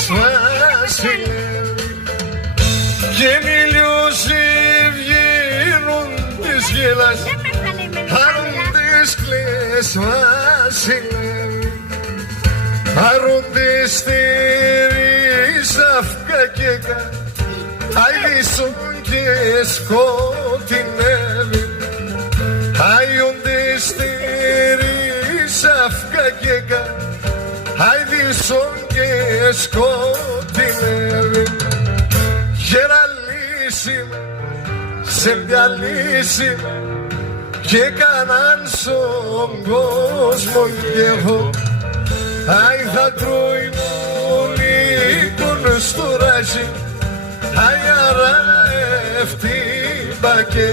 βασιλεύει και μιλιούσι βγαίνουν τις γέλας πάρουν τις κλαίες βασιλεύει πάρουν τις στήρις αυκά και κα αιδίσουν και σκοτεινεύει άιον τις στήρις αυκά και κα αιδίσουν και σκοτεινεύει γεραλίσιμε σε διαλύσιμε και κανάν στον κόσμο και εγώ άι θα τρώει μολύκον στο ράζι άι αρα ευτύπα και